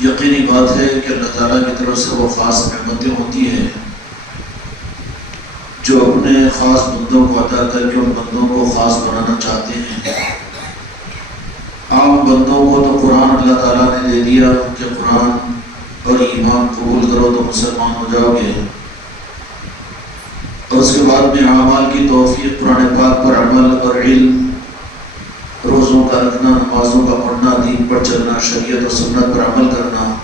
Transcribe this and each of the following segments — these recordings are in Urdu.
یقینی بات ہے کہ اللہ تعالیٰ کی طرف سے وہ خاص نعمتیں ہوتی ہیں جو اپنے خاص بندوں کو عطا کر کے ان بندوں کو خاص بنانا چاہتے ہیں۔ عام بندوں کو تو قرآن اللہ تعالیٰ نے دے دیا کہ قرآن اور ایمان قبول کرو تو مسلمان ہو جاؤ گے، اور اس کے بعد میں اعمال کی توفیق، قرآن پاک پر عمل اور علم، روزوں کا رکھنا، نمازوں کا پڑھنا، دین پر چلنا، شریعت اور سنت پر عمل کرنا،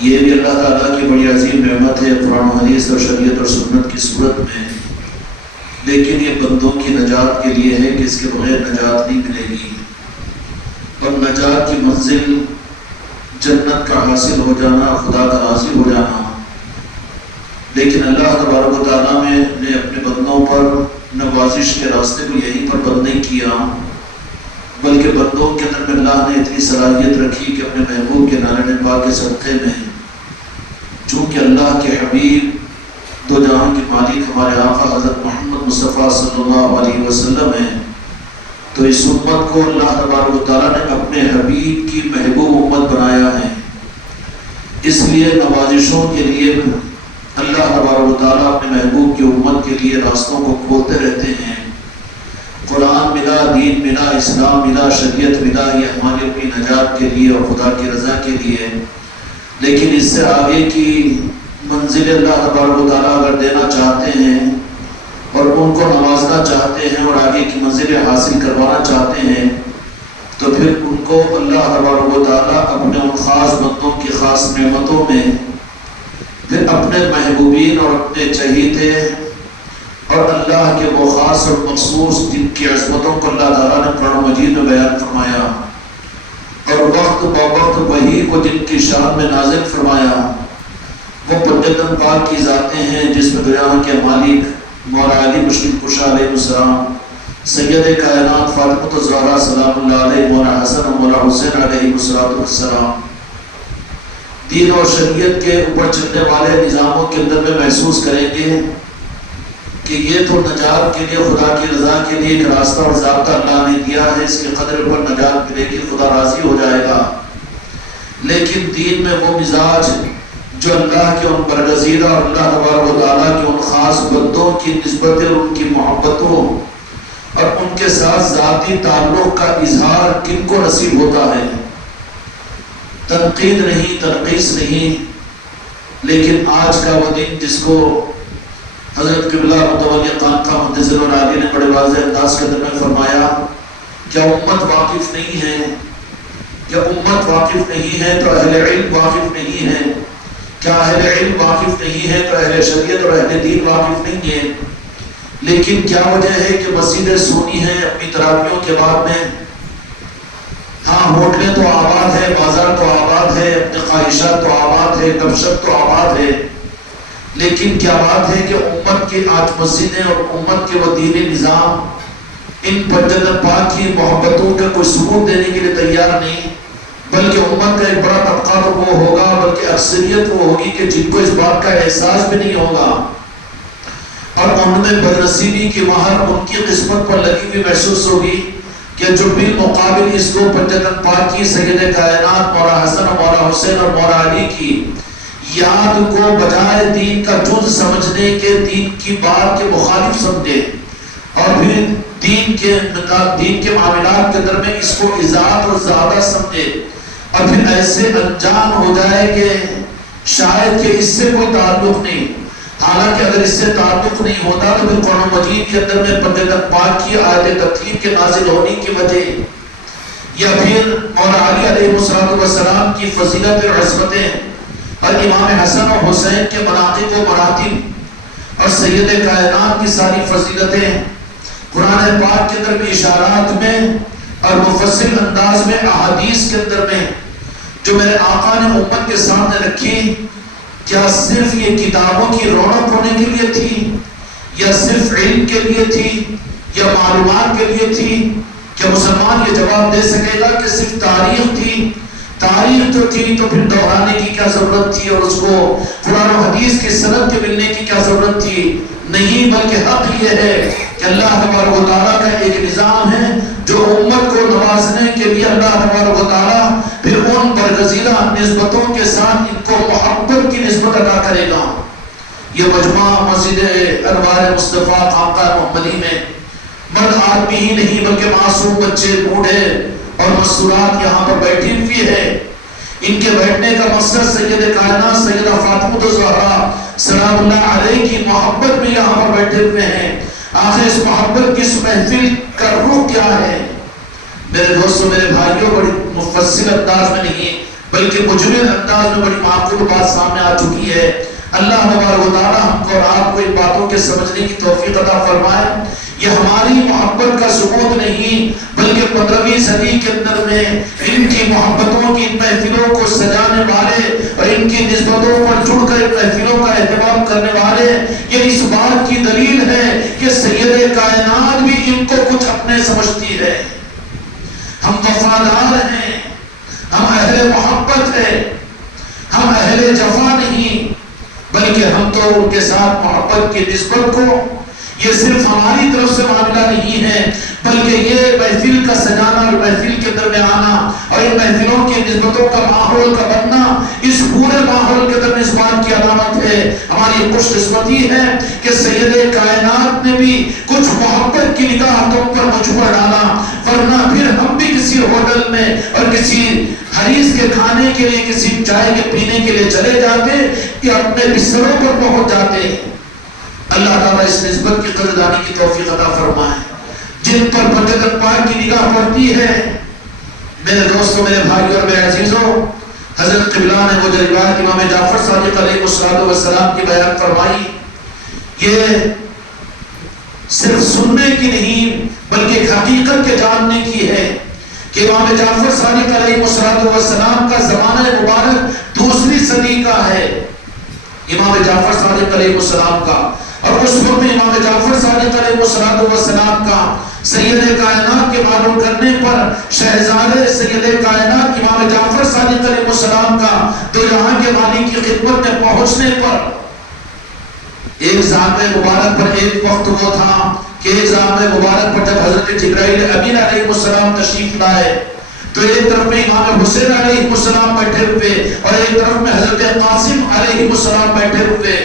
یہ بھی اللہ تعالیٰ کی بڑی عظیم نعمت ہے قرآن و حدیث اور شریعت اور سنت کی صورت میں۔ لیکن یہ بندوں کی نجات کے لیے ہے کہ اس کے بغیر نجات نہیں ملے گی، اور نجات کی منزل جنت کا حاصل ہو جانا، خدا کا راضی ہو جانا۔ لیکن اللہ تبارک و تعالیٰ نے اپنے بندوں پر نوازش کے راستے کو یہیں پر بند نہیں کیا، بلکہ بندوں کے اندر میں اللہ نے اتنی صلاحیت رکھی کہ اپنے محبوب کے نالے پاک کے صدقے میں، چونکہ اللہ کے حبیب دو جہاں کے مالک ہمارے آقا حضرت محمد مصطفیٰ صلی اللہ علیہ وسلم ہیں، تو اس امت کو اللہ تبارک و تعالیٰ نے اپنے حبیب کی محبوب امت بنایا ہے۔ اس لیے نوازشوں کے لیے اللہ تبارک و تعالیٰ اپنے محبوب کی امت کے لیے راستوں کو کھولتے رہتے ہیں۔ قرآن ملا، دین ملا، اسلام ملا، شریعت ملا، یہ ہماری اپنی نجات کے لیے اور خدا کی رضا کے لیے۔ لیکن اس سے آگے کی منزل اللہ تبارک و تعالیٰ اگر دینا چاہتے ہیں اور ان کو نوازنا چاہتے ہیں اور آگے کی منزلیں حاصل کروانا چاہتے ہیں، تو پھر ان کو اللہ تبارک و تعالیٰ اپنے ان خاص بندوں کی خاص نعمتوں میں، پھر اپنے محبوبین اور اپنے چہیتے اور اللہ کے وہ خاص اور مخصوص جن کی عظمتوں کو اللہ تعالیٰ نے قرآن مجید میں بیان فرمایا، اور وقت بوقت وحی کو جن کی شان میں نازل فرمایا، وہ پنجتن پاک کی ذاتیں ہیں جس میں دنیا کے مالک مولا علی مشکل کشا علیہ السلام، سید کائنات فاطمہ الزہرا سلام اللہ علیہ، مولا حسن و مولا حسین علیہ السلام، دین اور شریعت کے اوپر چلنے والے نظاموں کے اندر میں محسوس کریں گے کہ یہ تو نجات کے لیے، خدا کی رضا کے لیے ایک راستہ اور ضابطہ اللہ نے دیا ہے، اس کے قدر پر نجات ملے گی، خدا راضی ہو جائے گا۔ لیکن دین میں وہ مزاج جو اللہ کے ان برگزیدہ اور اللہ تبارک و تعالیٰ کے ان خاص بندوں کی نسبتیں اور ان کی محبتوں اور ان کے ساتھ ذاتی تعلق کا اظہار کن کو نصیب ہوتا ہے؟ تنقید نہیں، تنقیص نہیں، لیکن آج کا وہ دن جس کو حضرت قبلہ متولی خانقاہ مدثر العالی نے بڑے واضح انداز کے اندر میں فرمایا، کیا امت واقف نہیں ہے؟ کیا امت واقف نہیں ہے تو اہل علم واقف نہیں ہے؟ کیا اہل علم واقف نہیں ہے تو اہل شریعت اور اہل دین واقف نہیں ہے؟ لیکن کیا وجہ ہے کہ مسجدیں سونی ہیں اپنی تراویحوں کے بعد میں؟ ہاں، ہوٹلیں تو آباد ہے، بازار تو آباد ہے، اپنے خواہشات تو آباد ہے، گپ شپ تو آباد ہے، لیکن کیا بات ہے کہ امت کی آج مسجدیں اور امت کے وہ دینی نظام ان پنجتن پاک کی محبتوں کا کوئی ثبوت دینے کے لیے تیار نہیں، بلکہ امت کا ایک بڑا طبقہ تو وہ ہوگا، بلکہ اکثریت وہ ہوگی کہ جن کو اس بات کا احساس بھی نہیں ہوگا، اور ان میں بدنصیبی کی مہر ان کی قسمت پر لگی ہوئی محسوس ہوگی کہ جو بالمقابل اس دو پنجتن پاک کی سید کائنات مولا حسن اور مولا حسین اور مولا علی کی یاد کو بجائے دین کا جز سمجھنے کے، دین کی بات کے مخالف سمجھے، اور پھر دین کے معاملات کے اندر میں اس کو اضافہ اور زیادہ سمجھے، اور پھر ایسے انجان ہو جائے کہ شاید کہ اس سے کوئی تعلق نہیں، حالانکہ اگر اس سے تعلق نہیں ہوتا تو پھر قرآن مجید کے اندر میں پنجتن پاک کی آیت تطہیر کے نازل ہونے کی وجہ، یا پھر مولا علی علیہ السلام کی فضیلت اور عظمتیں، اور امام حسن اور حسین کے مناقب و مراتب، اور سید کائنات کی ساری فضیلتیں قرآن پاک کے اندر بھی اشارات میں اور مفصل انداز میں احادیث کے اندر میں جو میرے آقا نے امت کے سامنے رکھی، کیا صرف یہ کتابوں کی رونق ہونے کے لیے تھی، یا صرف علم کے لیے تھی، یا معلومات کے لیے تھی؟ کیا مسلمان یہ جواب دے سکے گا کہ صرف تاریخ تھی؟ تاریخ تو تھی تو پھر دہرانے کی کیا ضرورت تھی، اور اس کو قرآن و حدیث کی سند کے ملنے کی کیا ضرورت تھی؟ نہیں، بلکہ حق یہ ہے کہ اللہ تبارک و تعالیٰ کا ایک نظام ہے جو امت کو نوازنے کے لیے اللہ تبارک و تعالیٰ پھر ان برگزیدہ نسبتوں کے ساتھ ان کو محبت کی نسبت عطا کرے گا۔ یہ مجمع مسجد انوار مصطفیٰ خانقاہ محمدی میں مرد آدمی ہی نہیں بلکہ معصوم بچے، بوڑھے اور مستورات یہاں پر بیٹھی ہوئی ہے۔ ان کے بیٹھنے کا مقصد سید کائنات سیدہ فاطمہ الزہرا سلام اللہ علیہ کی محبت میں یہاں پر بیٹھے ہوئے ہیں۔ آخر اس محبت کی اس محفل کا روح کیا ہے؟ میرے دوستوں، میرے بھائیوں، بڑی مفصل انداز میں نہیں بلکہ مجمل انداز میں بڑی معقول بات سامنے آ چکی ہے۔ اللہ تبارک و تعالی ہم کو اور آپ کو ان باتوں کے سمجھنے کی توفیق عطا فرمائے۔ یہ ہماری محبت کا ثبوت نہیں بلکہ 15ویں صدی کے اندر میں ان کی محبتوں کی محفلوں کو سجانے والے اور ان کی نسبتوں پر جڑ کر محفلوں کا اہتمام کرنے والے یہ اس بات کی دلیل ہے کہ سید کائنات بھی ان کو کچھ اپنے سمجھتی ہے۔ ہم وفادار ہیں، ہم اہل محبت ہیں، ہم اہل جفا نہیں بلکہ ہم تو ان کے ساتھ محبت کی نسبت کو، یہ صرف ہماری طرف سے معاملہ نہیں ہے بلکہ یہ محفل کا سجانا اور محفل کے اندر میں آنا اور ان محفلوں کی نسبتوں کا ماحول کا بننا اس پورے ماحول کے اندر میں اس بات کی علامت ہے، ہماری خوش قسمتی ہے کہ سید کائنات نے بھی کچھ محبت کی نگاہ تم پر مجھ پر ڈالا، ورنہ پھر ہم بھی کسی ہوٹل میں اور کسی حریص کے کھانے کے لیے، کسی چائے کے پینے کے لیے چلے جاتے کہ اپنے بستروں پر پہنچ جاتے۔ اللہ تعالیٰ اس نسبت کی قدردانی کی توفیق عطا فرمائے۔ جن پر برکت پاک کی نگاہ پڑتی ہے، میرے دوستوں، میرے بھائیوں اور میرے عزیزوں، حضرت قبلہ نے وہ جو روایت امام جعفر صادق علیہ السلام کی بیان فرمائی، یہ صرف سننے کی نہیں بلکہ ایک حقیقت کے جاننے کی ہے کہ امام جعفر صادق علیہ السلام کا زمانہ مبارک 2 صدی کا ہے، امام جعفر صادق علیہ السلام کا، اور اس وقت میں امام جعفر صادق علیہ السلام کا سید کائنات کے معلوم کرنے پر شہزادے سید کائنات امام جعفر صادق علیہ السلام کا دو جہاں کے مالک کی خدمت میں پہنچنے پر ایک زامن مبارک پر ایک وقت وہ تھا کہ ایک زامن مبارک پر جب حضرت جبرائیل امین علیہ السلام تشریف لائے تو ایک طرف میں امام حسین علیہ السلام بیٹھے ہوئے اور ایک طرف میں حضرت قاسم علیہ السلام بیٹھے ہوئے۔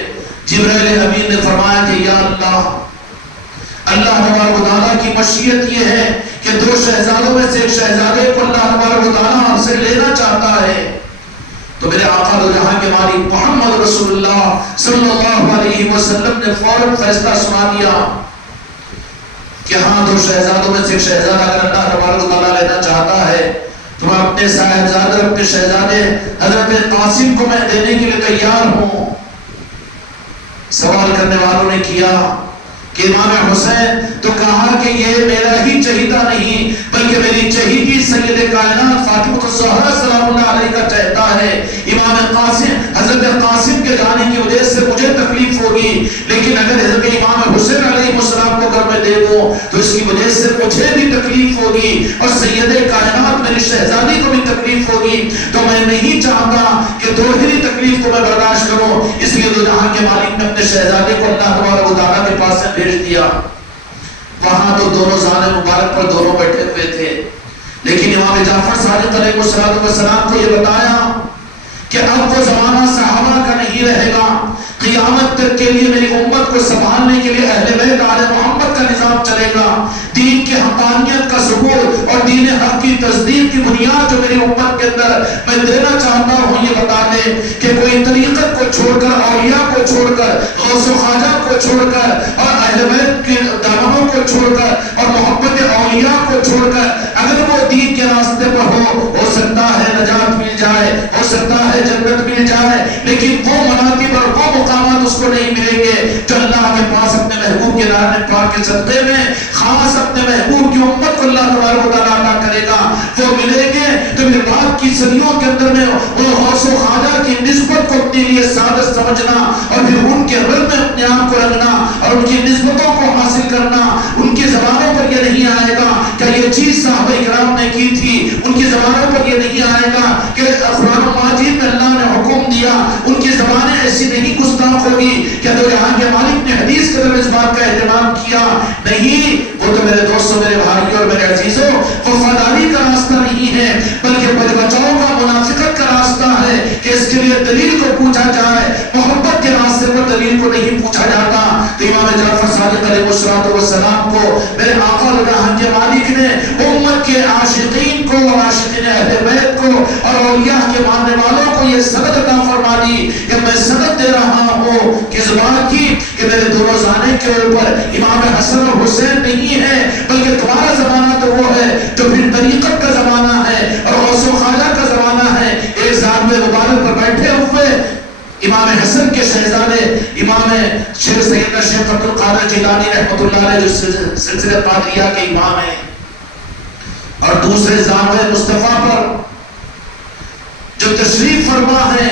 جبرائیل امین نے فرمایا کہ یا اللہ تبارک و تعالیٰ کی مشیت یہ ہے کہ 2 شہزادوں میں سے ایک شہزادے کو اللہ تبارک و تعالیٰ ہم سے لینا چاہتا ہے۔ تو میرے آقا دو جہاں کے مالک محمد رسول اللہ صلی اللہ علیہ وسلم نے فوراً فیصلہ سنا دیا کہ ہاں 2 شہزادوں میں سے ایک شہزادہ اگر اللہ تبارک و تعالیٰ لینا چاہتا ہے تو میں اپنے صاحبزادے اپنے شہزادے حضرت قاسم کو میں دینے کے لیے تیار ہوں۔ سوال کرنے والوں نے کیا کہ امام حسین تو کہا کہ یہ میرا ہی چہیتا نہیں بلکہ میری چہیتی سید کائنات فاطمہ الزہرا سلام اللہ علیہ کا چہتا ہے۔ امام قاسم حضرت قاسم کے جانے کی وجہ سے مجھے تکلیف ہوگی، لیکن اگر حضرت امام حسین علیہ السلام کو گھر میں دے دوں تو اس کی وجہ سے مجھے بھی تکلیف ہوگی اور سید کائنات میری شہزادی کو بھی تکلیف ہوگی، تو میں نہیں چاہتا کہ دوہری تکلیف کو میں برداشت کروں، اس لیے دو جہاں کے مالک نے اپنے شہزادے کو اللہ تبارک و تعالیٰ کے پاس سے بھیج دیا۔ وہاں تو دونوں زانے مبارک پر دونوں بیٹھے ہوئے تھے، لیکن امام جعفر صادق علیہ السلام کو یہ بتایا کہ اب وہ زمانہ صحابہ کا نہیں رہے گا، قیامت تک کے لیے میری امت کو سنبھالنے کے لیے اہل بیت آل محمد کا نظام چلے گا۔ دین کی حقانیت کا ثبوت اور دین حق کی تصدیق کی بنیاد جو میری امت کے اندر میں دینا چاہتا ہوں، یہ بتا دیں کہ کوئی طریقت کو چھوڑ کر، اولیاء کو چھوڑ کر، غوث و خواجہ کو چھوڑ کر اور اہل بیت کے دامنوں کو چھوڑ کر اور محبت اولیاء کو چھوڑ کر اگر وہ دین کے راستے پر ہو سکتا ہے نجات مل جائے، ہو سکتا ہے جنت مل جائے، لیکن وہ مناقب اور وہ مقامات اس کو نہیں ملیں گے جو اللہ کے پاس اپنے محبوب کے نام پاک کے صدقے میں خاص اپنے محبوب کی امت کو اللہ تبارک و تعالیٰ عطا کرے گا، وہ ملیں گے۔ تو میرے بات کی صدیوں کے اندر میں وہ غوث و خواجہ کی نسبت کو اپنے لیے سعادت سمجھنا اور پھر ان کے رنگ میں اپنے آپ کو رکھنا اور ان کی نسبتوں کو حاصل کرنا، ان کی زبانوں پر یہ نہیں آئے گا کہ یہ چیز صحابہ کرام نے کی تھی، ان کی زبانوں پر یہ نہیں آئے گا کہ قرآن مجید میں اللہ نے حکم دیا، ان کی زبانیں ایسی نہیں گستاخ ہوگی کہ دو جہاں کے مالک نے حدیث کے اندر اس بات کا اہتمام کیا نہیں۔ وہ تو میرے دوستوں، میرے بھائیوں اور میرے عزیزوں، وفاداری کا راستہ نہیں ہے بلکہ بچاؤ کا منافقت کا راستہ ہے۔ پوچھا جائے، محبت کے راستے پر دلیل کو نہیں پوچھا جاتا۔ تو امام جعفر صادق علیہ السلام کو میرے آقا رحم کے مالک نے امت کے عاشقین کو اور عاشقین اہل بیت کو اور اولیاء کے ماننے والوں کو یہ سند عطا فرما دی کہ میں سند دے رہا ہوں کس بات کی کہ میرے دو روزانے کے اوپر امام حسن اور حسین نہیں ہے، بلکہ تمہارا زمانہ تو وہ ہے جو پھر طریقت کا زمانہ ہے اور غوث و خواجہ کا زمانہ ہے۔ ایک زانوے مبارک پر بیٹھے ہوئے امام حسن کے شہزادے امام شیخ سیدنا شیخ عبد القادر جیلانی رحمۃ اللہ علیہ جو سلسلہ قادریہ کے امام ہیں، اور دوسرے زانوے مصطفیٰ پر جو تشریف فرما ہے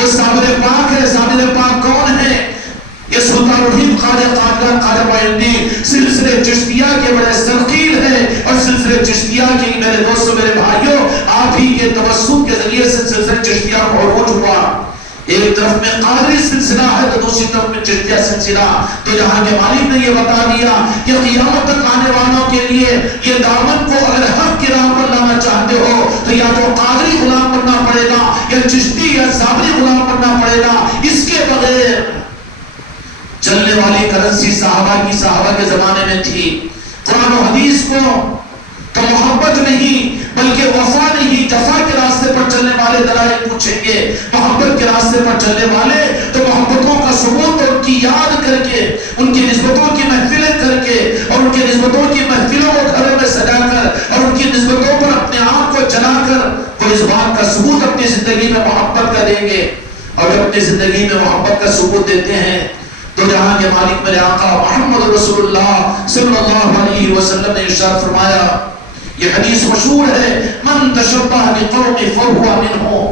وہ صابر پاک ہے۔ صابر پاک کون ہے؟ یہ سلطان الحب خواجہ معین سلسلے چشتیہ کے بڑے سرقیل ہے، اور سلسلے چشتیہ کی میرے دوستوں میرے بھائیوں آپ ہی کے توسط کے ذریعے سے سلسلے چشتیہ کو عروج ہوا۔ ایک طرف میں قادری سلسلہ ہے تو دوسری طرف میں چشتیہ سلسلہ۔ تو جہاں کے مالک نے یہ بتا دیا کہ قیامت تک آنے والوں کے لیے یہ دامن کو اگر حق کی راہ پر لانا چاہتے ہو تو یا تو قادری غلام بننا پڑے گا یا چشتی یا صابری غلام بننا پڑے گا، اس کے بغیر چلنے والی کرنسی صحابہ کے زمانے میں تھی۔ قرآن و حدیث کو تو محبت نہیں بلکہ وفا نہیں جفا کے راستے پر چلنے والے دلائل پوچھیں گے، محبت کے راستے پر چلنے والے تو محبتوں کا ثبوت اور ان کی یاد کر کے، ان کی نسبتوں کی محفلیں کر کے اور ان کی نسبتوں کی محفلوں کو گھروں میں سجا کر اور ان کی نسبتوں پر اپنے آپ کو چلا کر وہ اس بات کا ثبوت اپنی زندگی میں محبت کا دیں گے۔ اور جب اپنی زندگی میں محبت کا ثبوت دیتے ہیں تو جہاں کے مالک میرے آقا محمد رسول اللہ صلی اللہ علیہ وسلم نے ارشاد فرمایا، یہ حدیث مشہور ہے، من تشبہ بقوم فہو منہم،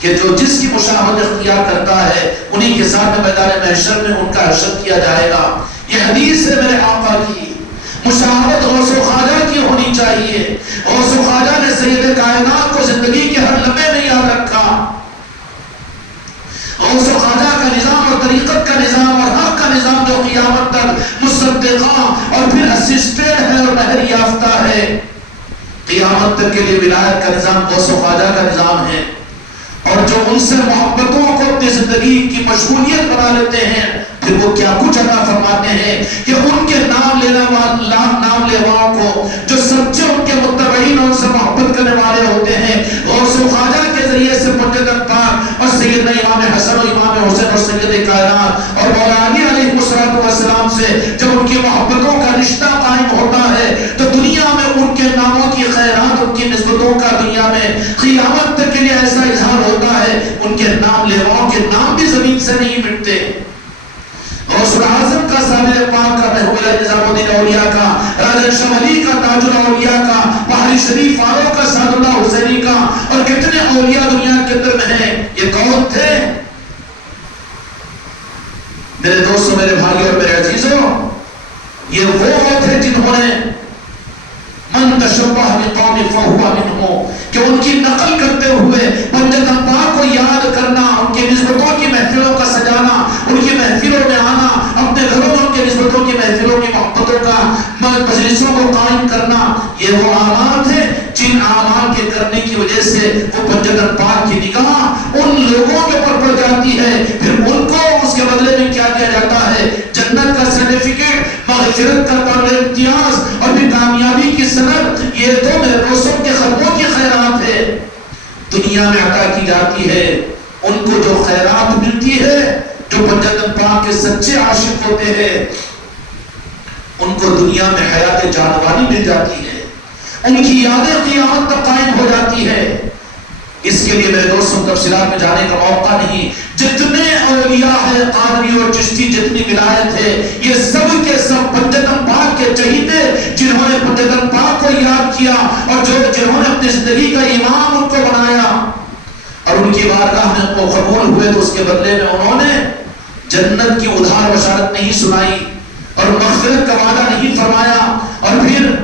کہ جو جس کی مشابہت اختیار کرتا ہے انہی کے ساتھ میدان محشر میں ان کا حشر کیا جائے گا۔ یہ حدیث ہے میرے آقا کی۔ مشابہت غوث و خواجہ کی ہونی چاہیے۔ غوث و خواجہ نے سید کائنات کو زندگی کے ہر لمحے میں یاد رکھا۔ غوث و خواجہ کا نظام اور طریقت کا نظام اور حق کا نظام جو قیامت تک مصدقہ اور پھر اسسٹڈ ہے اور مہر یافتہ ہے، قیامت تک کے لیے ولایت کا نظام غوث و خواجہ کا نظام ہے۔ اور جو ان سے محبتوں کو اپنی زندگی کی مشغولیت بنا لیتے ہیں پھر وہ کیا کچھ عطا فرماتے ہیں کہ ان کے نام لیواؤں کو جو سچے ان کے متبعین اور ان سے محبت کرنے والے ہوتے ہیں، غوث و خواجہ کے ذریعے سے مجدد پاک اور سیدنا امام حسن اور امام حسین اور سید کائنات اور مولا علی علیہ السلام سے جب ان کی محبتوں کا رشتہ قائم ہوتا ہے تو دنیا میں ان کے ناموں کی خیرات، ان کی نسبتوں کا دنیا میں قیامت تک کے لیے ایسا اظہار ہوتا ہے، ان کے نام لیواؤں کے نام بھی زمین سے نہیں مٹتے۔ غوث الاعظم کا صابر پاک کا محبوب اللہ نظام الدین اولیاء کا، راجہ شمالی کا تاج الاولیاء کا، بحری شریف فاروق کا، سعد اللہ حسینی کا اور کتنے اولیاء دنیا کے اندر میں ہیں، یہ کون تھے؟ میرے دوستوں میرے بھائیوں اور میرے عزیزوں، یہ وہ تھے جنہوں نے من تشبہ بقوم فہو منہم، کہ ان کی نقل کرتے ہوئے پنجت پاک کو یاد کرنا، ان کی نسبتوں کی محفلوں کا سجانا، ان کی محفلوں میں آنا، اپنے گھروں میں ان کی نسبتوں کی محفلوں کی محبتوں کا مجلسوں کو قائم کرنا، یہ وہ اعمال تھے جن اعمال کے کرنے کی وجہ سے وہ پنجت پاک کی نگاہ ان لوگوں کے اوپر پڑ جاتی ہے، پھر ان کو اس کے بدلے میں کیا دیا جاتا ہے؟ جنت کا سرٹیفکیٹ، مغفرت کا طور امتیاز اور پھر کامیابی کی سند۔ یہ تو میرے دوستوں کے خطبوں کی خیرات ہے، دنیا میں عطا کی جاتی ہے۔ ان کو جو خیرات ملتی ہے، جو پنجت پاک کے سچے عاشق ہوتے ہیں، ان کو دنیا میں حیات جانوانی مل جاتی ہے، ان کی یادیں قیامت تک قائم ہو جاتی ہے۔ اس کے لیے میرے دوستوں تفصیلات میں جانے کا موقع نہیں۔ جتنے اولیاء ہیں قادری اور چشتی، جتنی ولایت ہے، یہ سب کے سب پنجت پاک کے چہیتے جنہوں نے پنجت پاک کو یاد کیا اور جنہوں نے اپنی زندگی کا امام ان کو بنایا اور ان کی بارگاہ میں وہ قبول ہوئے تو اس کے بدلے میں انہوں نے جنت کی ادھار بشارت نہیں سنائی اور مغفرت کا وعدہ نہیں فرمایا اور پھر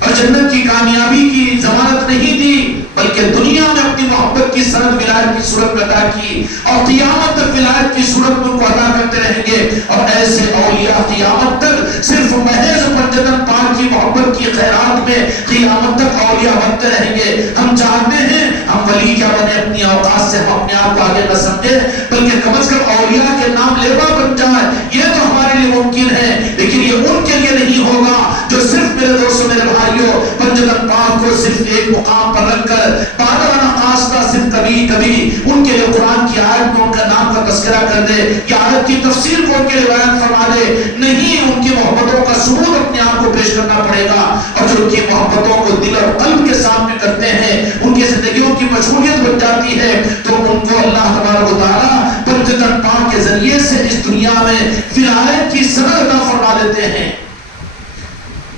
اور جنت کی کامیابی کی ضمانت نہیں دی، بلکہ دنیا میں اپنی محبت کی سند ولایت کی صورت میں عطا کی اور قیامت تک ولایت کی صورت میں ان کو عطا کرتے رہیں گے۔ اور ایسے اولیاء قیامت تک صرف محض پنجت پاک کی محبت کی خیرات میں قیامت تک اولیاء بنتے رہیں گے۔ ہم چاہتے ہیں ہم ولی کیا بنے، اپنی اوقات سے ہم اپنے آپ کو آگے نہ سمجھے، بلکہ کم از کم اولیاء کے نام لیوا بن جائے، یہ تو ہمارے لیے ممکن ہے، لیکن یہ ان کے لیے نہیں ہوگا جو صرف میرے دوستوں میرے بھائیوں پنجتن پاک کو صرف ایک مقام پر رکھ کر بادرانہ خاصہ صرف کبھی کبھی ان کے لیے قرآن کی آیت میں ان کا نام کا تذکرہ کر دے یا آیت کی تفسیر کو ان کے لیے بیان فرما دے، نہیں، ان کی محبتوں کا ثبوت اپنے آپ کو پیش کرنا پڑے گا، اور جو ان کی محبتوں کو دل اور قلب کے سامنے کرتے ہیں ان کی زندگیوں کی مشغولیت بن جاتی ہے، تو ان کو اللہ تبارک و تعالیٰ پنجتن پاک کے ذریعے سے اس دنیا میں ولایت کی سند عطا فرما دیتے ہیں،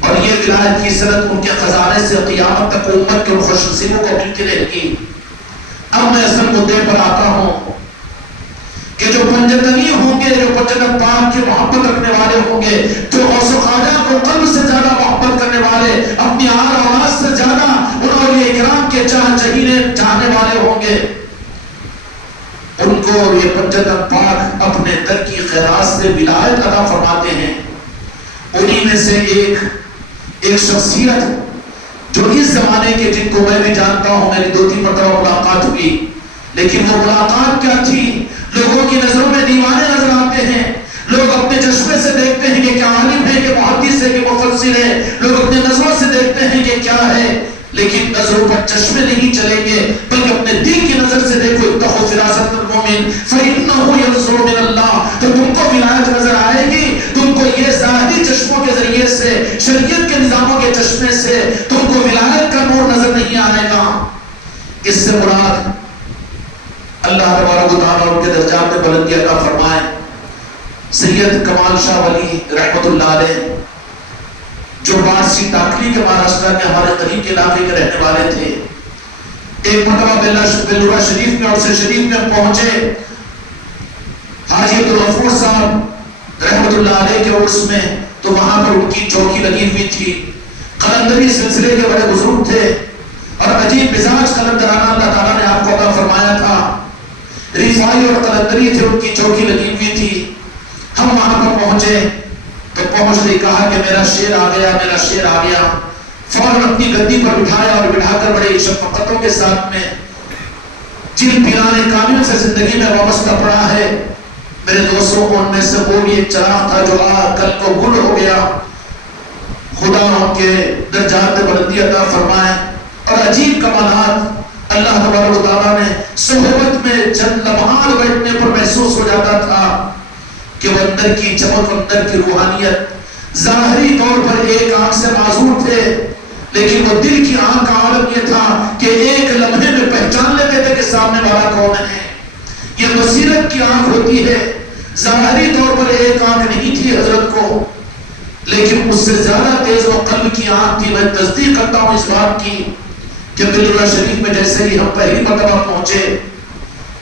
اور یہ ولایت کی سند ان کے خزانے سے قیامت تک امت کے خوش نصیبوں کو ملتی رہے گی۔ اب میں اصل مدعے پر آتا ہوں کہ جو پنجتنی ہوں گے، جو پنجتن پاک کی محبت رکھنے والے ہوں گے، جو غوث و خواجہ کو قلب سے زیادہ محبت کرنے والے، اپنی آل اولاد سے زیادہ ان اولیاء کرام کے چاہنے والے ہوں گے، ان کو یہ پنجتن پاک اپنے در کی خیرات سے ولایت عطا فرماتے ہیں۔ انہی میں سے ایک شخصیت جو اس زمانے کے، جن کو میں بھی جانتا ہوں، میری 2-3 مرتبہ ملاقات ہوئی، لیکن وہ ملاقات کیا تھی؟ لوگوں کی نظروں میں دیوانے نظر آتے ہیں، لوگ اپنے چشمے سے دیکھتے ہیں کہ کیا عالم ہے، کہ محدث ہے، کہ مفسر ہے، لوگ اپنے نظروں سے دیکھتے ہیں کہ کیا ہے، لیکن نظروں پر چشمے نہیں چلیں گے، بلکہ اپنے دل کی نظر سے دیکھو، اتقوا فراست المؤمن فإنه ينظر من اللہ، تو تم کو ولایت نظر آئے گی، تم کو یہ ظاہری چشموں کے ذریعے سے، شریعت کے نظاموں کے چشمے سے تم کو ولایت کا نور نظر نہیں آئے گا۔ اس سے مراد اللہ تبارک و تعالیٰ ان کے درجات میں بلندی عطا فرمائے۔ سید کمال شاہ ولی رحمت اللہ علیہ، جو بارسی ٹاکری کے مہاراشٹر کے ہمارے قریب کے علاقے کے رہنے والے تھے، ایک مرتبہ بیلورا شریف میں، اور سے شریف میں پہنچے، حاجی عبدالغفور صاحب رحمت اللہ علیہ کے عرس میں، تو وہاں پر ان کی چوکی لگی ہوئی تھی۔ قلندری سلسلے کے بڑے بزرگ تھے اور عجیب مزاج قلندرانہ اللہ تعالیٰ نے آپ کو عطا فرمایا تھا، رفائی اور قلندری تھے، ان کی چوکی لگی ہوئی تھی۔ ہم وہاں پر پہنچے تو پہنچتے کہا کہ میرا شیر آ گیا، میرا شیر آ گیا، فوراً اپنی گدی پر بٹھایا اور بٹھا کر بڑے شفقتوں کے ساتھ میں، جن پیرانے کامل سے زندگی میں وابستہ پڑا ہے، میرے دوستوں کو ان میں سے وہ بھی ایک چراغ تھا جو کل کو گل ہو گیا، خدا ان کے درجات میں بلندی عطا فرمائے۔ اور عجیب کمالات اللہ تبارک و تعالیٰ نے صحبت میں چند لمحات بیٹھنے پر محسوس ہو جاتا تھا کہ وہ اندر کی چمک، اندر کی روحانیت ظاہری طور پر ایک آنکھ سے معذور تھے، لیکن وہ دل کی آنکھ کا عالم یہ تھا کہ ایک لمحے میں پہچان لیتے تھے کہ سامنے والا کون ہے۔ یہ بصیرت کی آنکھ ہوتی ہے، ظاہری طور پر ایک آنکھ نہیں تھی حضرت کو، لیکن اس سے زیادہ تیز وہ قلب کی آنکھ تھی۔ میں تصدیق کرتا ہوں اس بات کی کہ بیلورا شریف میں جیسے ہی ہم پہلی مرتبہ پہنچے،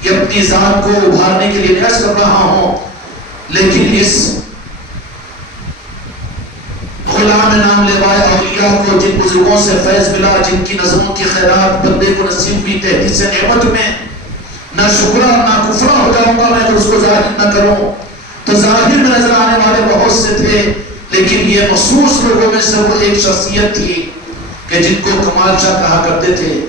یہ اپنی ذات کو ابھارنے کے لیے عرض کر رہا ہوں، لیکن اس غلام نام لیوائے اولیاء کو، جن بزرگوں سے فیض ملا، جن کی نظروں کی خیرات بندے کو نصیب ہوئی تحریر سے نعمت میں، نہ شکرہ نہ کفرہ ہو جاؤں گا میں اگر اس کو ظاہر نہ کروں، تو ظاہر میں نظر آنے والے بہت سے تھے، لیکن یہ مخصوص لوگوں میں سے وہ ایک شخصیت تھی کہ جن کو کمال شاہ کہا کرتے تھے،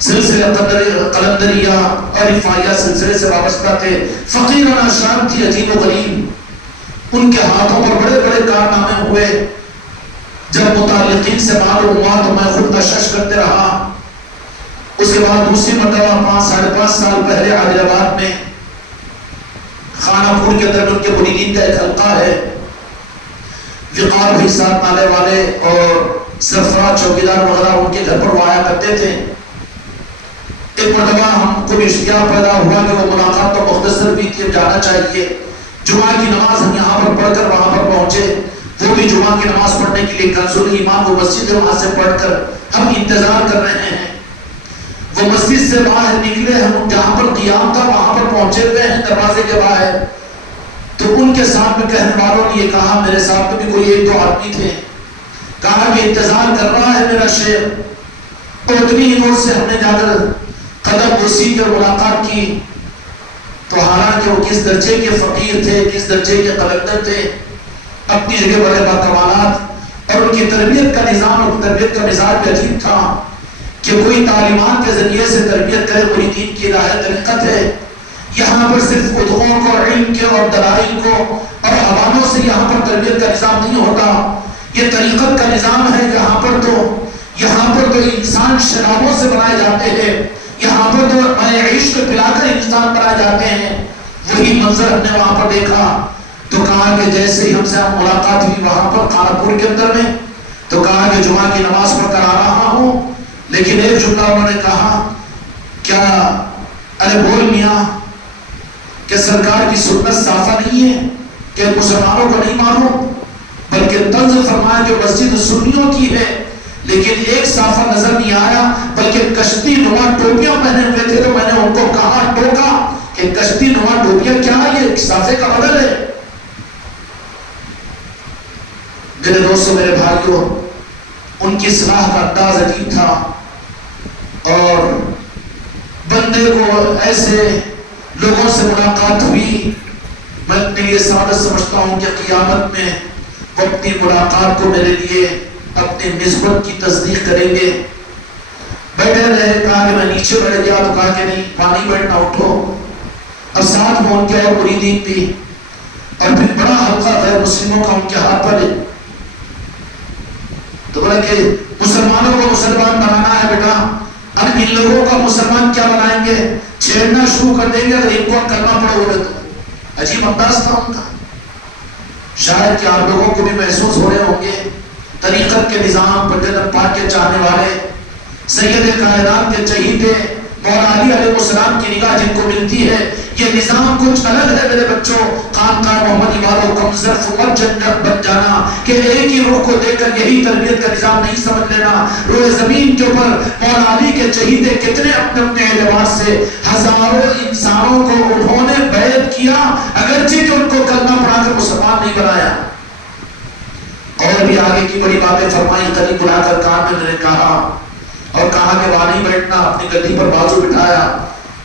سلسلہ قلندریہ اور رفاعیہ سلسلے سے وابستہ تھے، فقیرانہ شان تھی، عجیب و غریب، ان کے ہاتھوں پر بڑے بڑے کارنامے ہوئے۔ جب متعلقین سے معلوم ہوا تو میں خود تشش کرتے رہا۔ اس کے بعد دوسری مرتبہ 5-5.5 سال پہلے عادل آباد میں خانہ پور کے اندر ان کے مریدین کا ایک حلقہ ہے، وقار بھائی ساتھ نالے والے اور سرفراز چوکیدار وغیرہ ان کے گھر پر وہ آیا کرتے تھے۔ ایک مرتبہ ہم کو بھی اشتیاق پیدا ہوا کہ وہ ملاقات تو مختصر بھی تھی، جانا چاہیے۔ جمعہ کی نماز ہم یہاں پر پڑھ کر وہاں پر پہنچے، وہ بھی جمعہ کی نماز پڑھنے کے لیے کنز الایمان وہ مسجد ہے، وہاں سے پڑھ کر ہم انتظار کر رہے ہیں۔ وہ مسجد سے باہر نکلے، ہم جہاں پر قیام تھا وہاں پر پہنچے ہوئے ہیں دروازے کے باہر، تو ان کے ساتھ میں کہنے والوں نے یہ کہا، میرے ساتھ میں بھی کوئی 1-2 آدمی تھے، کہا کہ انتظار کر رہا ہے میرا شیخ۔ اور اتنی ہی دور سے ہم نے جا کر قدم بوسی کر ملاقات کی، تو حالانکہ وہ کس درجے کے فقیر تھے، کس درجے کے قلندر تھے، اپنی جگہ بڑے باکمالات، اور ان کی تربیت کا نظام اور تربیت کا مزاج بھی عجیب تھا۔ کہ کوئی تعلیمات کے ذریعے سے تربیت کرے، مریدین کی راہ طریقت ہے۔ یہاں پر صرف ادعوں کو، علم کے اور دلائل کو اور حوالوں سے یہاں پر تربیت کا نظام نہیں ہوتا، یہ طریقت کا نظام ہے۔ یہاں پر تو انسان شرابوں سے بنائے جاتے ہیں، یہاں پر تو عشق پلا کر انسان بنائے جاتے ہیں۔ وہی منظر ہم نے وہاں پر دیکھا تو کہا کہ جیسے ہی ہم سے ملاقات ہوئی وہاں پر خانپور کے اندر میں، تو کہا کہ جمعہ کی نماز پڑھ کر آ رہا ہوں، لیکن ایک جملہ انہوں نے کہا، کیا ارے بول میاں، کہ سرکار کی سنت صافہ نہیں ہے کہ مسلمانوں کو نہیں معلوم، بلکہ طنز فرمایا کہ مسجد سنیوں کی ہے، لیکن ایک صافہ نظر نہیں آیا بلکہ کشتی نما ٹوپیاں پہنے ہوئے تھے۔ تو میں نے ان کو کہا، ٹوکا کہ کشتی نما ٹوپیاں کیا ہے، یہ صافے کا بدل ہے۔ میرے دوستوں، میرے بھائیوں، ان کی اصلاح کا انداز عجیب تھا، اور بندے کو ایسے لوگوں سے ملاقات ہوئی، میں اپنے لیے سعادت سمجھتا ہوں کہ قیامت میں وہ اپنی ملاقات کو میرے لیے اپنے نسبت کی تصدیق کریں گے۔ بیٹھے رہے، کہا کہ میں نیچے بیٹھ گیا، تو کہا کہ نہیں، پانی بیٹھنا، اٹھو۔ اب ساتھ میں ان کے اور مریدین بھی، اور پھر بڑا حلقہ غیر مسلموں کا ان کے ہاتھ پر ہے۔ تو بولا کہ مسلمانوں کو مسلمان بنانا ہے بیٹا، اب ان لوگوں کا مسلمان کیا بنائیں گے، چھیڑنا شروع کر دیں گے اگر ان کو کرنا پڑا ہوگا تو۔ عجیب انداز تھا ان کا۔ شاید کہ آپ لوگوں کو بھی محسوس ہو رہے ہوں گے، طریقت کے نظام، پنجاب پاک کے چاہنے والے، سید کائنات کے چہیتے مولا علی علیہ السلام کی نگاہ جن کو ملتی ہے، یہ نظام کچھ الگ ہے میرے بچوں۔ خانقاہ محمدی والوں کم ظرف عمر جنت بن جانا کہ ایک ہی روح کو دے کر یہی تربیت کا نظام نہیں سمجھ لینا۔ روئے زمین کے اوپر مولا علی کے چہیتے کتنے اپنے اپنے اعتبار سے ہزاروں انسانوں کو انہوں نے بیعت کیا، اگرچہ کہ ان کو کلمہ پڑھا کر مسلمان نہیں بنایا۔ اور بھی آگے کی بڑی باتیں فرمائی، قریب بلا کر کان میں نے کہا، اور کہا کہ وہاں نہیں بیٹھنا، اپنی گدی پر بازو بٹھایا،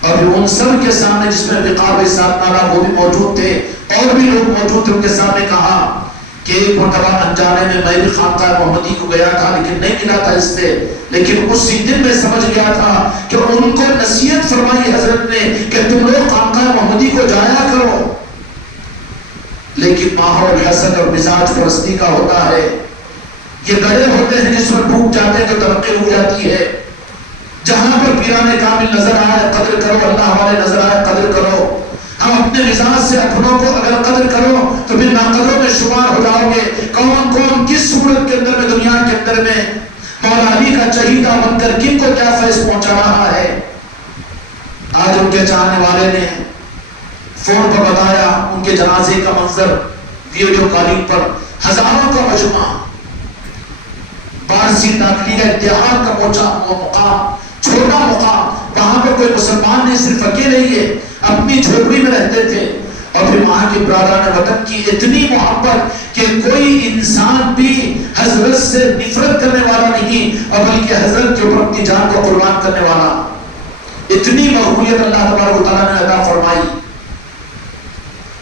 اور ان سب کے سامنے جس میں وقار ساتھ نالا وہ بھی موجود تھے، اور بھی لوگ موجود تھے، ان کے سامنے کہا کہ ایک مرتبہ انجانے میں بھی خانقاہ محمدی کو گیا تھا، لیکن نہیں ملا تھا اس سے، لیکن اسی دن میں سمجھ گیا تھا کہ ان کو نصیحت فرمائی حضرت نے کہ تم لوگ خانقاہ محمدی کو جایا کرو، لیکن ماحول حسد اور مزاج پرستی کا ہوتا ہے، یہ گڑھے ہوتے ہیں جس پر ڈوب جاتے ہیں تو ترقی ہو جاتی ہے۔ جہاں پر پیران کامل نظر آئے قدر کرو، اللہ والے نظر آئے قدر کرو۔ ہم اپنے مزاج سے اپنوں کو اگر قدر کرو تو پھر ناقدروں میں شمار ہو جاؤ گے۔ کون کون کس صورت کے اندر میں، دنیا کے اندر میں مولا علی کا چہیتا بن کر کن کو کیا فیض پہنچا رہا ہے۔ آج ان کے چاہنے والے نے فون پر بتایا ان کے جنازے کا منظر، ویڈیو کالنگ پر ہزاروں کا مجمع، بارسی داخلی کا اتحاد کا مقام، چھوٹا مقام، وہاں پر کوئی مسلمان نہیں، صرف اکیلے ہی ہے، اپنی جھوپڑی میں رہتے تھے، اور پھر وہاں کے برادران وطن کی اتنی محبت کہ کوئی انسان بھی حضرت سے نفرت کرنے والا نہیں، اور بلکہ حضرت کے اوپر اپنی جان کو قربان کرنے والا۔ اتنی مقبولیت اللہ تبارک و تعالیٰ نے عطا فرمائی۔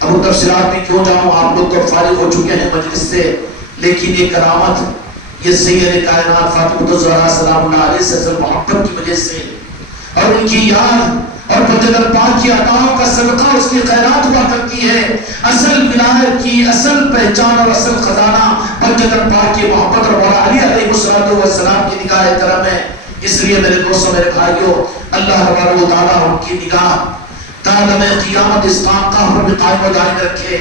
اب ان تفصیلات میں کیوں جاؤں، آپ لوگ تو فارغ ہو چکے ہیں مجلس سے، لیکن یہ کرامت، یہ سید کائنات فاطمہ الزہرا سلام اللہ علیہ سے محبت کی وجہ سے، اور ان کی یاد اور پنجاب پاک کی عطاؤں کا صدقہ اس کی خیرات ہوا کرتی ہے۔ اصل ولایت کی اصل پہچان اور اصل خزانہ پنجاب پاک کی محبت اور مولا علی علیہ السلام کی نگاہ کرم ہے۔ اس لیے میرے دوستوں، میرے بھائیوں، اللہ تبارک و تعالیٰ ان کی نگاہ تادم قیامت اس خانقاہ پر بھی قائم و دائم رکھے۔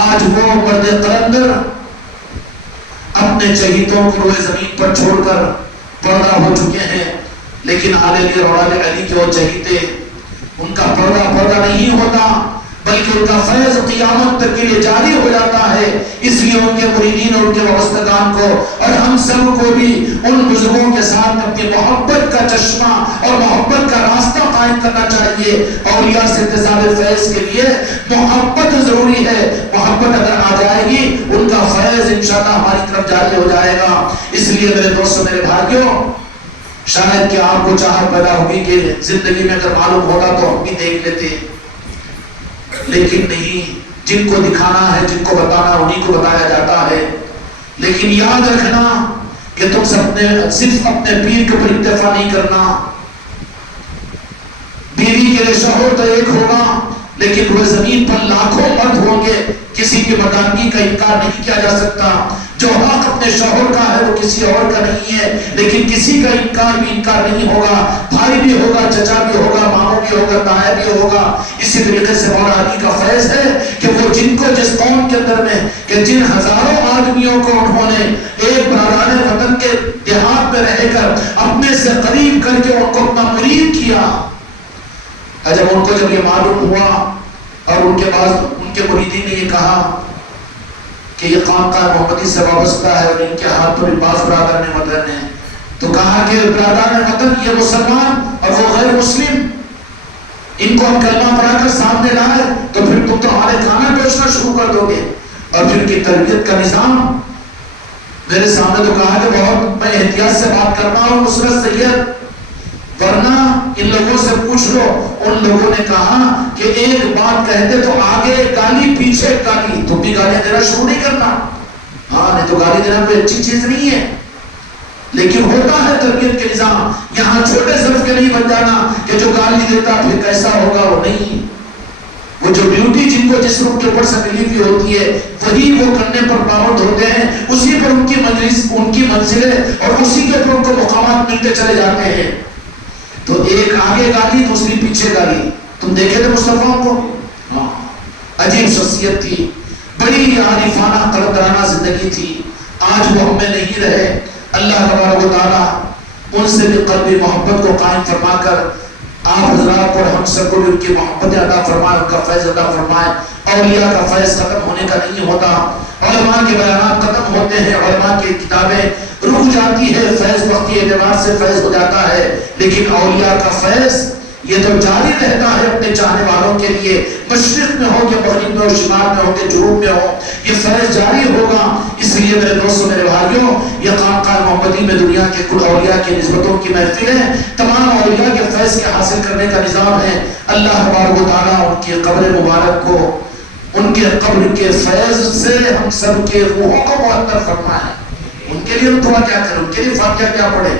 آج وہ مرد قلندر اپنے چہیتوں کو روئے زمین پر چھوڑ کر پردہ ہو چکے ہیں، لیکن آل علی اور آل علی کے وہ چہیتے، ان کا پردہ نہیں ہوتا، بلکہ ان کا فیض قیامت تک کے لیے جاری ہو جاتا ہے۔ اس لیے ان کے مریدین اور ان کے وابستگان کو اور ہم سب کو بھی ان بزرگوں کے ساتھ اپنی محبت کا چشمہ اور محبت کا راستہ قائم کرنا چاہیے۔ اولیاء سے اتصال فیض کے لیے محبت ضروری ہے، محبت اگر آ جائے گی ان کا فیض انشاءاللہ ہماری طرف جاری ہو جائے گا۔ اس لیے میرے دوستوں، میرے بھائیوں، شاید کہ آپ کو چاہت پیدا ہوگی کہ زندگی میں اگر معلوم ہوگا تو ہم بھی دیکھ لیتے، لیکن نہیں، جن کو دکھانا ہے، جن کو بتانا، انہیں کو بتایا جاتا ہے۔ لیکن یاد رکھنا کہ تم صرف اپنے پیر کے اوپر اکتفا نہیں کرنا. بیوی کے لیے شوہر تو ایک ہوگا، لیکن وہ زمین پر لاکھوں مرد ہوں گے، کسی کی مردانگی کا انکار نہیں کیا جا سکتا. جو حق اپنے شوہر کا ہے وہ کسی اور کا نہیں ہے، لیکن کسی کا انکار نہیں ہوگا. بھائی بھی ہوگا، چچا بھی ہوگا، ماموں بھی ہوگا، تایا بھی ہوگا. اسی طریقے سے مولا علی کا فیض ہے کہ وہ جن کو جس قوم کے اندر میں کہ جن ہزاروں آدمیوں کو انہوں نے ایک برادر وطن کے دیہات میں رہ کر اپنے سے قریب کر کے ان کو اپنا مرید کیا. جب یہ معلوم ہوا اور ان کے بعد ان کے مریدین نے یہ کہا کہ یہ خانقاہ محمدی سے وابستہ ہے اور ان کے ہاتھ پر عباس برادر نے وطن ہے، تو کہا کہ برادر وطن یہ مسلمان اور وہ غیر مسلم، ان کو ہم کلمہ پڑھا کر سامنے لائے تو پھر تم تو ہمارے کھانا بیچنا شروع کر دو گے. اور پھر کی تربیت کا نظام میرے سامنے تو کہا کہ بہت میں احتیاط سے بات کرنا ہوں نصرت سید، ورنہ ان لوگوں سے پوچھ لو. ان لوگوں نے کہا کہ ایک بات کہتے تو آگے گالی پیچھے گالی، تم بھی گالیاں دینا شروع نہیں کرنا. ہاں نہیں تو گالی دینا کوئی اچھی چیز نہیں ہے، لیکن ہوتا ہے تربیت کے نظام. یہاں چھوٹے صرف کے نہیں بن جانا کہ جو گالی دیتا پھر کیسا ہوگا، وہ نہیں. وہ جو بیوٹی جن کو جس روپ کے اوپر سے ملی ہوئی ہوتی ہے وہی وہ کرنے پر پابند ہوتے ہیں، اسی پر ان کی مجلس، ان کی منزلیں اور اسی کے اوپر ان کو مقامات ملتے چلے جاتے ہیں. تو ایک آگے گالی دوسری پیچھے گالی. تم دیکھے تھے مصطفیٰ کو؟ ہاں، عجیب شخصیت تھی، بڑی عارفانہ قلندرانہ زندگی تھی. آج وہ ہم میں نہیں رہے. اللہ تبارک و تعالیٰ ان سے بھی قلبی محبت کو قائم فرما کر آپ حضرات اور ہم سب کو بھی ان کی محبت عطا فرمائے، ان کا فیض عطا فرمائے. اولیاء کا فیض ختم ہونے کا نہیں ہوتا، علماء کے بیانات ختم ہوتے ہیں، علماء کی کتابیں رک جاتی ہے، فیض وقتی اعتبار سے فیض ہو جاتا ہے، لیکن اولیاء کا فیض یہ تو جاری رہتا ہے اپنے چاہنے والوں کے لیے. مشرق میں ہو کہ مغرب میں ہو، شمال میں ہو کہ جنوب میں ہو، یہ فیض جاری ہوگا. اس لیے میرے دوستوں، میرے بھائیوں، یہ خانقاہ محمدی میں دنیا کے کل اولیاء کی نسبتوں کی محفل ہے. تمام اولیاء کے فیض کے حاصل کرنے کا نظام ہے. اللہ تبارک و تعالیٰ ان کی قبر مبارک کو ان کے قبر کے فیض سے ہم سب کے روحوں کو معطر فرمائے. ان کے لیے ہم دعا کیا کریں، ان کے لیے فاتحہ کیا پڑھیں،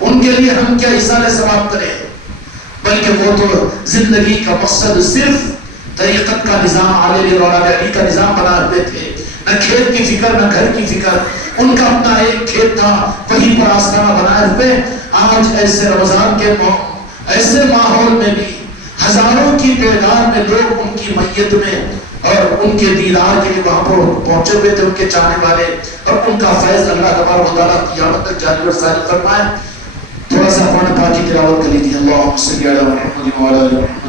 ان کے لیے ہم کیا اصالہ ثواب کریں، بلکہ وہ تو زندگی کا مقصد صرف طریقت کا نظام، علی علی کا نظام بنا ہوئے تھے. نہ کھیت کی فکر، نہ گھر کی فکر. ان کا اپنا ایک کھیت تھا، وہیں پر آستانہ بنائے ہوئے. آج ایسے رمضان کے ایسے ماحول میں بھی ہزاروں کی تعداد میں لوگ ان کی میت میں اور ان کے دیدار کے لیے وہاں پر پہنچے ہوئے تھے، ان کے چاہنے والے. اور ان کا فیض اللہ تبارک و تعالیٰ قیامت تک جاری و ساری فرمائے. تھوڑا سا قرآن پاک کی تلاوت کر لیجیے. اللہم صلی علی محمد وعلی آل محمد.